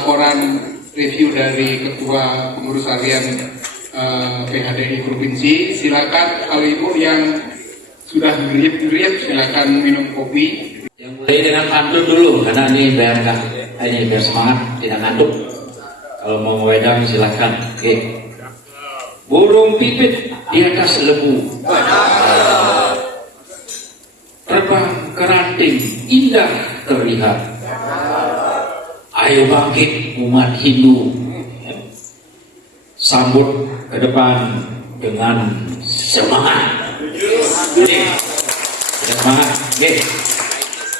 laporan review dari Ketua Pengurus Harian PHDI Provinsi. Silakan Bapak Ibu yang sudah ngeriap-ngeriap silakan minum kopi. Yang mulai dengan pantun dulu karena ini biar semangat, tidak ngantuk. Kalau mau wedang silahkan. Oke. Burung pipit di atas lembu, terbang ke ranting indah terlihat. Ayo bangkit umat Hindu, sambut ke depan dengan semangat. Semangat. Oke.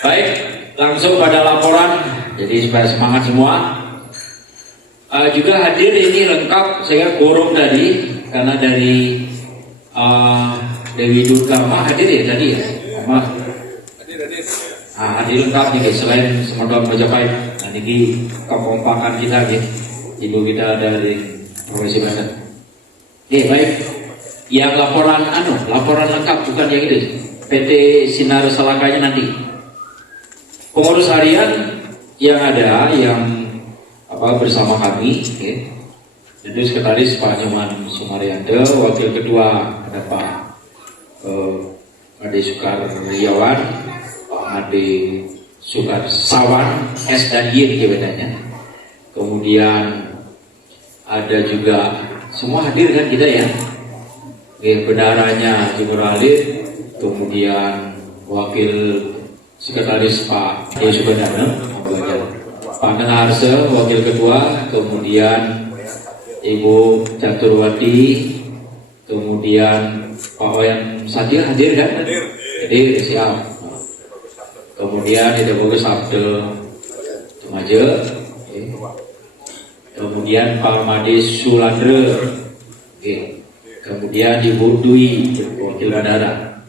Baik, langsung pada laporan. Jadi supaya semangat semua. Juga hadir ini lengkap, saya borong tadi karena dari Dewi Durga hadir ya tadi ya. Hadir lengkap nih selain Semedang Majapahit. Nah ini kekompakan kita ya. Ibu kita dari Provinsi Banten. Oke, baik. Yang laporan lengkap bukan yang ini. PT Sinar Salakanya nanti. Pengurus harian yang ada bersama kami, tentu Sekretaris Pak Nyoman Sumaryanto, Wakil Ketua ada Pak Ade Sukaryawan, Pak Ade Sukarsawan, S dan Y kebetulannya. Kemudian ada juga semua hadir kan kita ya, bendaranya Jumur Alif, kemudian Wakil Sekretaris Pak Ade Sukaryawan, Pak Nenarse, Wakil Ketua, kemudian Ibu Caturwati, kemudian Pak Wayan Sadir hadir kan? Hadir, siap. Kemudian Ida Bagus Abdul Tumaje, kemudian Pak Made Sulandre, kemudian Ibu Dwi, Wakil Bandara.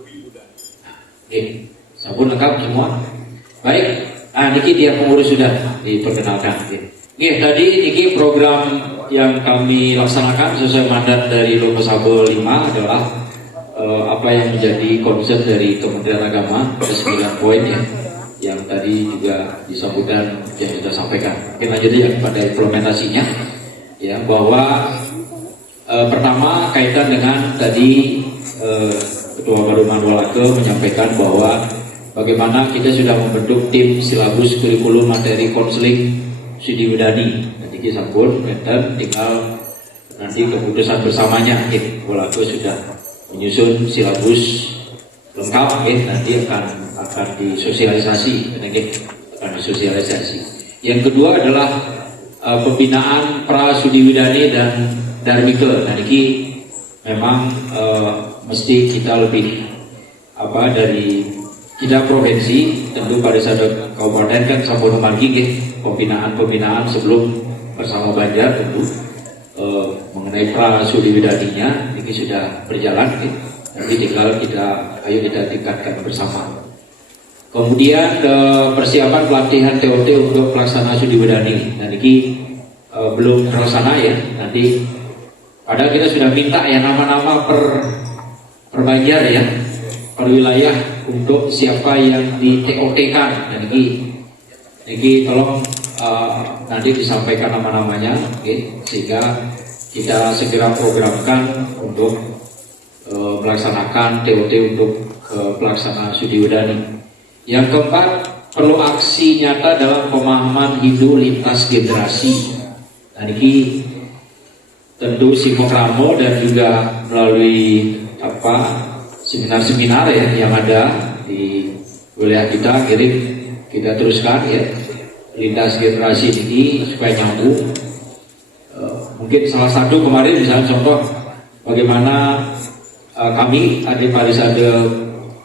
Sampun lengkap semua. Baik. Niki dia pengurus sudah diperkenalkan. Tadi niki program yang kami laksanakan sesuai mandat dari Lomba Sabo 5 adalah apa yang menjadi konsep dari Kementerian Agama, ada 9 poin ya, yang tadi juga disebutkan yang sudah sampaikan. Mungkin lanjut ya pada implementasinya ya, bahwa pertama kaitan dengan tadi Ketua Baru Manwalake menyampaikan bahwa bagaimana kita sudah membentuk tim silabus kurikulum materi konseling Sudi Widani. Nanti kita sampun, tinggal nanti keputusan bersamanya. Walako sudah menyusun silabus lengkap, nanti akan disosialisasi. Yang kedua adalah pembinaan pra Sudi Widani dan Darmika. Nanti memang mesti kita lebih dari kita provinsi, tentu pada saat kabupaten kan sampun margi pembinaan sebelum bersama Banjar tentu mengenai pra Sudi Widaninya ini sudah berjalan. Nanti tinggal kita tingkatkan bersama. Kemudian persiapan pelatihan TOT untuk pelaksana Sudi Widani. Dan ini belum terlaksana ya. Nanti padahal kita sudah minta ya nama-nama per Banjar ya, per wilayah untuk siapa yang di TOT-kan. Dan ini tolong nanti disampaikan nama-namanya, sehingga kita segera programkan untuk melaksanakan TOT untuk pelaksana Sudi Widani. Yang keempat, perlu aksi nyata dalam pemahaman Hindu lintas generasi. Nah ini tentu Simokramo dan juga melalui seminar-seminar ya yang ada di wilayah kita, kita teruskan ya lintas generasi ini supaya nyambung. Mungkin salah satu kemarin misalnya contoh bagaimana kami ada Parisade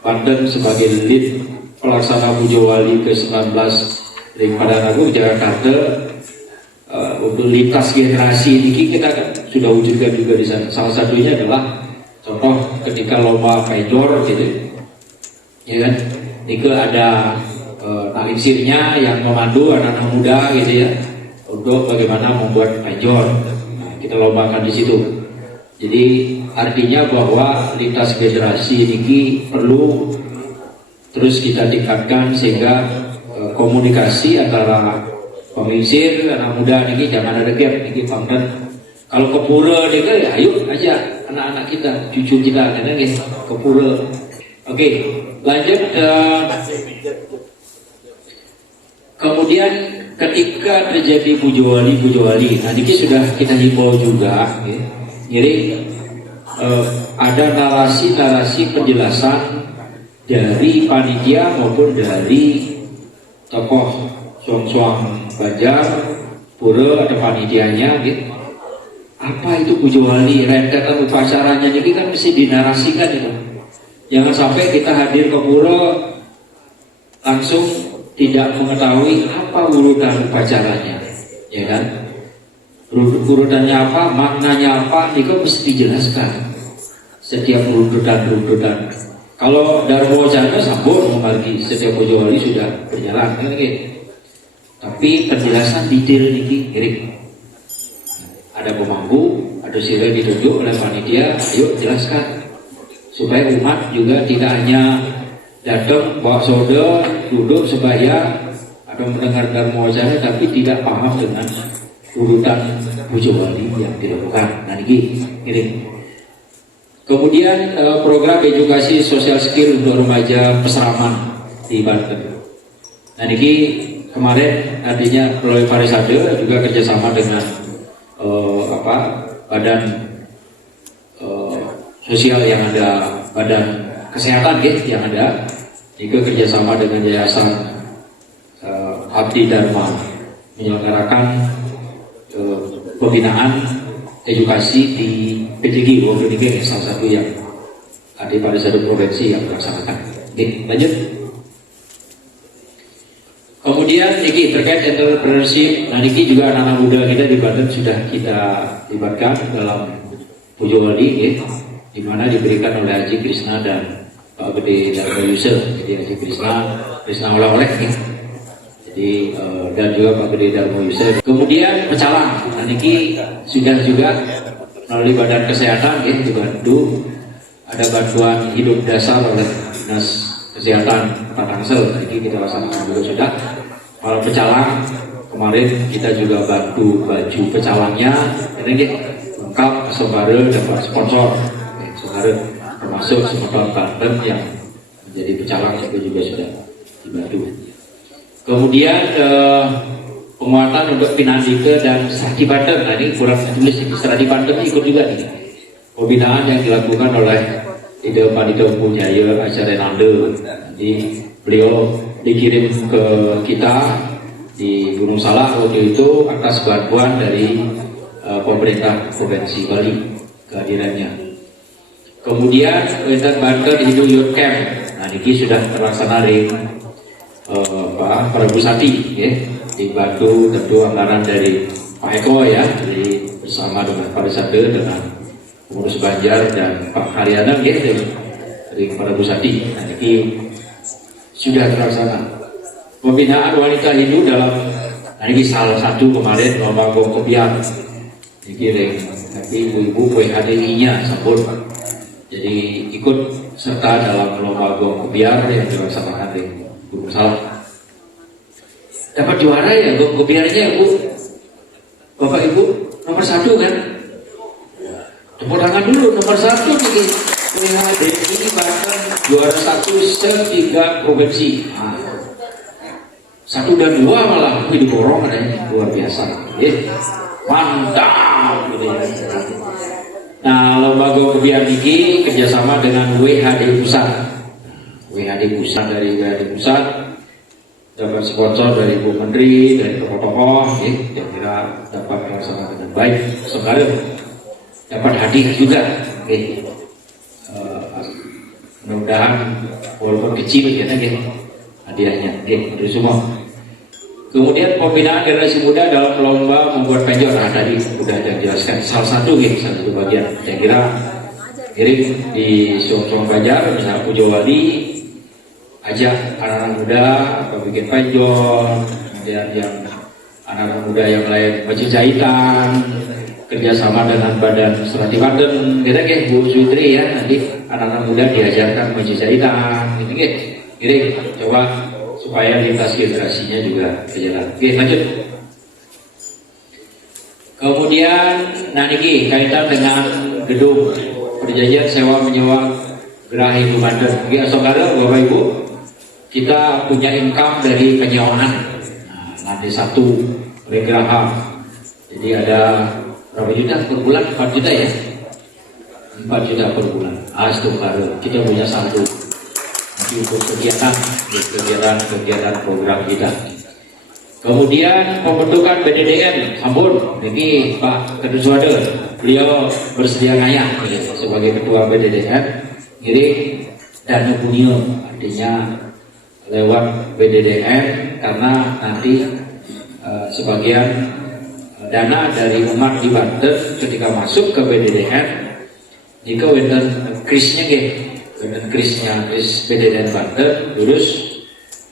Banten sebagai lead pelaksana Pujo Wali ke-19 dari Padang Agung Jakarta untuk lintas generasi ini kita sudah wujudkan juga di sana. Salah satunya adalah contoh ketika lomba pejor ya kan, itu ada naliksirnya yang memandu anak-anak muda ya untuk bagaimana membuat pejor. Nah, kita lombakan di situ. Jadi artinya bahwa lintas generasi ini perlu terus kita tingkatkan sehingga komunikasi antara Pengisir anak muda niki jangan ada gap niki pangkat. Kalau ke pura niki ya ayo aja anak-anak kita, cucu kita karena nggih ke pura. Oke, lanjut kemudian ketika terjadi pujo wali, nah niki sudah kita himbau juga ya. Jadi ada narasi penjelasan dari panitia maupun dari tokoh suang-suang Banjar, pura ada panitianya gitu. Apa itu pujo wali, rentetan upacaranya ini kan mesti dinarasikan itu. Jangan sampai kita hadir ke pura langsung tidak mengetahui apa urutan upacaranya, ya kan? Urutannya apa, maknanya apa, itu mesti dijelaskan. Setiap urutan. Kalau Darmo Jana sambung memargi setiap pujo wali sudah berjalan, kan gitu. Tapi penjelasan detail niki ngirim. Ada pemangku, ada sila ditunjuk oleh panitia, ayo jelaskan supaya umat juga tidak hanya datang bawa soda, duduk sembahyang atau mendengar Dharma wacana tapi tidak paham dengan urutan pujo wali yang dilakukan. Nah niki ngirim. Kemudian program edukasi sosial skill untuk remaja Peseraman di Banten. Nah niki kemarin artinya melalui Parisade juga kerjasama dengan badan sosial yang ada, badan kesehatan yang ada, juga kerjasama dengan Yayasan Abdi Dharma menyelenggarakan pembinaan edukasi di PJG, PJG salah satu yang ada pada satu provinsi yang melaksanakan. Oke, lanjut. Kemudian niki terkait entrepreneurship, nah niki juga anak-anak muda kita di Banten sudah kita libatkan dalam pujo wali, di mana diberikan oleh Haji Krishna dan Pak Gede Dharma Yusuf. Jadi Haji Krishna oleh-oleh, jadi dan juga Pak Gede Dharma Yusuf. Kemudian pecalang, nah niki sudah juga melalui Badan Kesehatan dibantu, ada bantuan hidup dasar oleh Dinas Kesehatan Pak Tangsel, jadi kita laksanakan juga sudah. Kalau pecalang kemarin kita juga bantu baju pecalangnya, ini lengkap sebare dapat sponsor, sebare termasuk Semeton Banten yang menjadi pecalang itu juga sudah dibantu. Kemudian penguatan untuk Pinandika dan Sakti Banten, nah ini kurang tulis di Sakti Banten ikut juga nih. Pembinaan yang dilakukan oleh Ide Panito Punyaya Acara Nande. Jadi beliau dikirim ke kita di Gunung Salak waktu itu atas bantuan dari pemerintah Provinsi Bali kehadirannya. Kemudian pemerintah Banten itu Youth Camp. Nah ini sudah terlaksana di Prabu Sati, dibantu tentu anggaran dari Pak Eko jadi bersama dengan Parisade dengan pengurus Banjar dan Pak Haryana dari Prabu Sati. Nah ini sudah terlaksana. Pembinaan wanita Hindu dalam, nah ini salah satu kemarin lomba kopian dikirim, tapi ibu-ibu WHDI-nya sambut, jadi ikut serta dalam lomba kopian yang dilaksanakan di Gunung Salak. Dapat juara ya kopiannya Bu, Bapak Ibu nomor 1 kan? Tepuk tangan dulu, nomor 1 nih WHDI bahkan juara 1 se-3 provinsi. Nah, 1 dan 2 malah diborong adanya, luar biasa. Mantap gitu ya. Nah, lembaga kebian ini kerjasama dengan WHD Pusat. WHD Pusat dari WHD Pusat dapat sponsor dari Bu Menteri, dari tokoh-tokoh, yang kira dapat melaksanakan dengan baik. Sekarang dapat hadiah juga. Mudah-mudahan walaupun kecil hadiahnya dari semua. Kemudian pembinaan generasi muda dalam lomba membuat penjor. Nah tadi sudah dijelaskan salah satu bagian. Saya kira kirim di Suang Banjar misalnya Pujo Wali, ajak anak-anak muda atau bikin penjor, kemudian yang anak-anak muda yang lain baju jahitan, kerjasama dengan Badan Serati Banten, kita Bu Sutri nanti anak-anak muda diajarkan baju jahitan, kirim coba supaya lintas generasinya juga berjalan. Oke, lanjut. Kemudian niki kaitan dengan gedung perjanjian sewa menyewa Geraha Hindu Banten. Oke, saudara, Bapak Ibu, kita punya income dari penyewaan. Nah, nanti satu geraha. Jadi ada berapa juta per bulan? 4 juta ya? 4 juta per bulan. Astagfirullah, kita punya satu. Nanti untuk kegiatan program kita. Kemudian pembentukan BDDN, ampun, ini Pak Keduswade, beliau bersedia ngayah sebagai ketua BDDN, jadi dana bunio, artinya lewat BDDN karena nanti sebagian dana dari umat di Banten ketika masuk ke BDDN, jika wonten krisnya kris BDDN Banten, lurus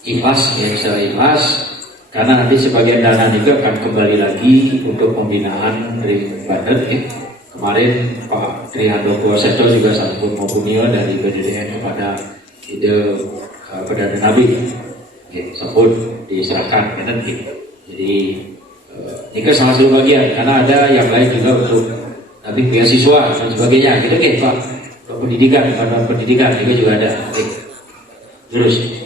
ikhlas ya, secara ikhlas. Karena nanti sebagian dana juga akan kembali lagi untuk pembinaan Ring Banten. Kemarin Pak Trihandoko Purwoseto juga sambut maupunior dari BDDN kepada ide Perdana Nabi. Sambut diserahkan kan gitu. Jadi ini salah satu bagian karena ada yang lain juga untuk nanti beasiswa dan sebagainya. Gitu Pak. Pendidikan, pendidikan juga ada. Terus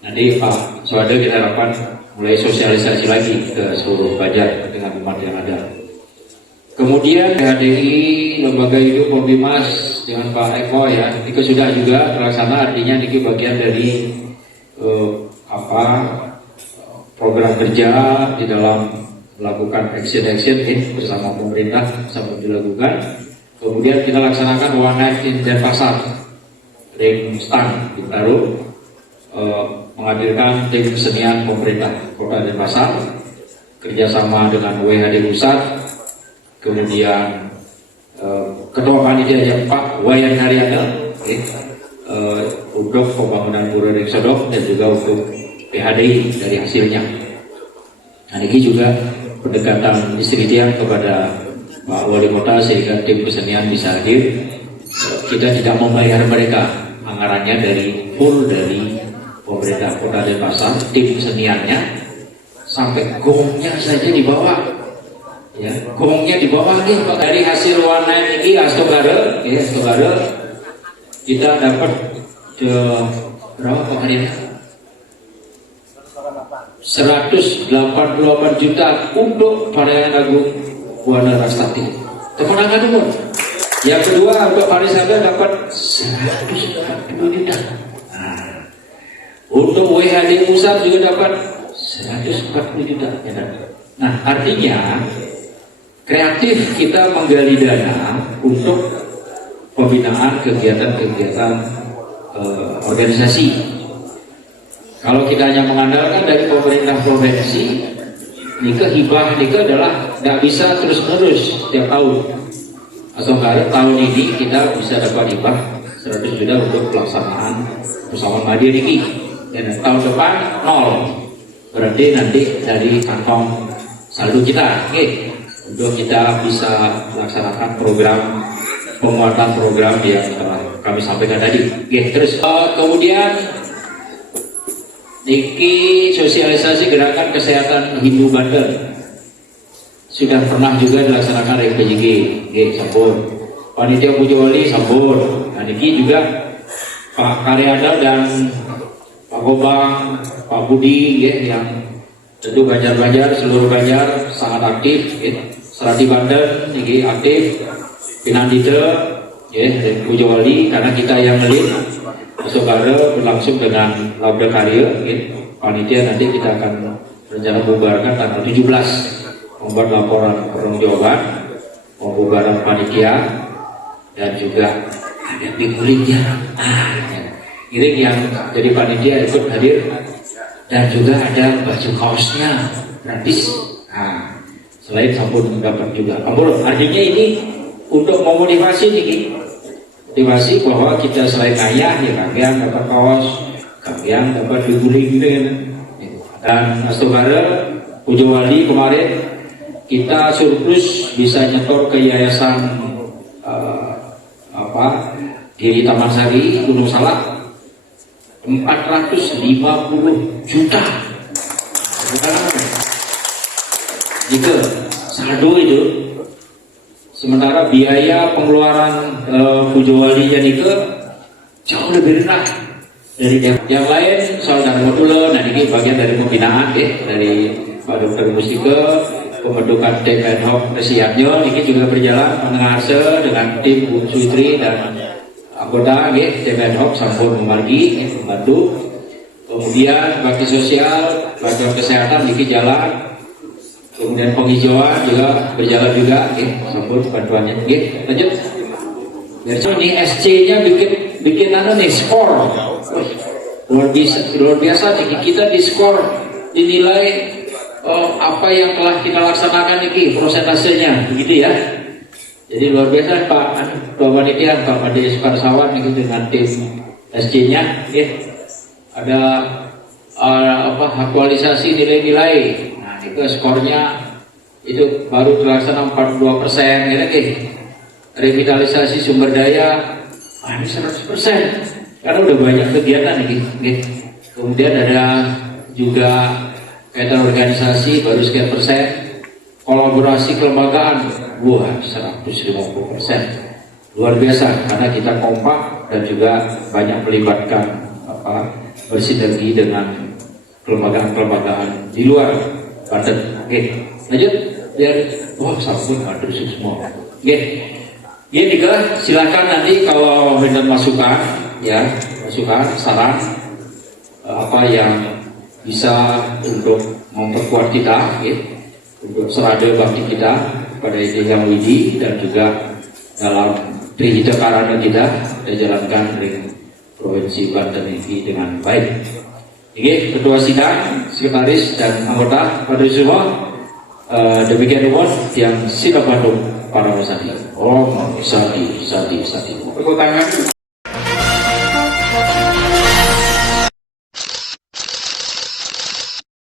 nanti Pak Swada kita harapkan mulai sosialisasi lagi ke seluruh Banjar dengan umat yang ada. Kemudian PHDI, Lembaga Hidup Pembimas dengan Pak Eko ya, itu sudah juga terlaksana, artinya ini bagian dari program kerja di dalam melakukan action bersama pemerintah sampai dilakukan. Kemudian kita laksanakan One Night in Denpasar, Ring Stand di Bintaro. Menghadirkan tim kesenian pemerintah Kota Denpasar kerjasama dengan WHD Pusat, kemudian Ketua Panitia Pak Wayan Haryana untuk pembangunan Pura Ring Sodok dan juga untuk PHDI dari hasilnya. Nah, ini juga pendekatan distribusian kepada Pak Wali Kota sehingga tim kesenian bisa hadir. Kita tidak membayar mereka, anggarannya dari full dari pemerintah Kota Denpasar, tim keseniannya sampai gongnya saja dibawa, ya gongnya dibawa nih Pak. Dari hasil warna ini Astogara, ya Astogara kita dapat berapa Pak hari ini? 188 juta untuk Parayangan Agung Buana Rastati. Tepuk tangan dulu. Yang kedua untuk Parisada dapat 140 juta. Untuk WHD Pusat juga dapat 140 juta. Nah, artinya kreatif kita menggali dana untuk pembinaan kegiatan-kegiatan organisasi. Kalau kita hanya mengandalkan dari pemerintah provinsi, hibah adalah nggak bisa terus-menerus setiap tahun. Atau tahun ini kita bisa dapat hibah 100 juta untuk pelaksanaan bersama mandiri ini. Dan tahun depan 0, berarti nanti dari kantong saldo kita, untuk kita bisa melaksanakan program penguatan program yang telah kami sampaikan tadi. Terus kemudian niki sosialisasi gerakan kesehatan Hindu Banten sudah pernah juga dilaksanakan oleh PJG, sampun. Panitia Pujo Wali sampun. Nah, niki juga Pak Karyada dan Pak Gobang, Pak Budi yang tentu Banjar-Banjar, seluruh Banjar sangat aktif. Serati Banten ini aktif, Pinandite, dan Pujo Wali karena kita yang ngelit. Saudara berlangsung dengan labda karya. Panitia nanti kita akan rencana membubarkan tanggal 17, membuat laporan pertanggungjawaban, pembubaran panitia dan juga ada pingulingnya. Ini yang jadi panitia ikut hadir dan juga ada baju kaosnya gratis. Nah, selain sampun dapat juga. Artinya ini untuk memotivasi nih, motivasi bahwa kita selain ayah ya kalian dapat kaos, kalian dapat diguling dan Astogara Pujo Wali kemarin kita surplus bisa nyetor ke yayasan di Taman Sari Gunung Salak 450 juta. Jika saldo itu. Sementara biaya pengeluaran Pujawali Janike jauh lebih rendah dari yang lain. Soal dan modul, nah ini bagian dari pembinaan dari Pak Dr. Mustika, pembentukan tim ad hoc kesiapnya ini juga berjalan menengahse dengan tim Bu Sutri dan anggota tim ad hoc sampun memargi membantu. Kemudian bakti sosial, bakti kesehatan ini jalan. Kemudian penghijauan juga berjalan juga, sambut bantuannya. Lanjut. Ini SC-nya bikin nih skor. Luar biasa. Jadi kita di skor dinilai apa yang telah kita laksanakan ini prosentasenya, begitu ya. Jadi luar biasa Pak Panitia, Pak Made Sparsawan ini dengan tim SC-nya, ada aktualisasi nilai-nilai. Itu skornya itu baru terlaksana 42% ya, revitalisasi sumber daya ini 100% karena udah banyak kegiatan nih. Kemudian ada juga kaitan organisasi baru sekian persen, kolaborasi kelembagaan 150%, luar biasa karena kita kompak dan juga banyak melibatkan bersinergi dengan kelembagaan di luar Banten. Lanjut biar sampun hadir semua. Silakan nanti kalau ada masukan saran apa yang bisa untuk memperkuat kita, untuk serada bakti kita pada ide yang widi dan juga dalam trihita karana kita jalankan di Provinsi Banten ini dengan baik. Ketua sidang, sekretaris dan anggota pada semua demikian umum yang siap bantu para wasati. Om Sati. Tepuk tangan.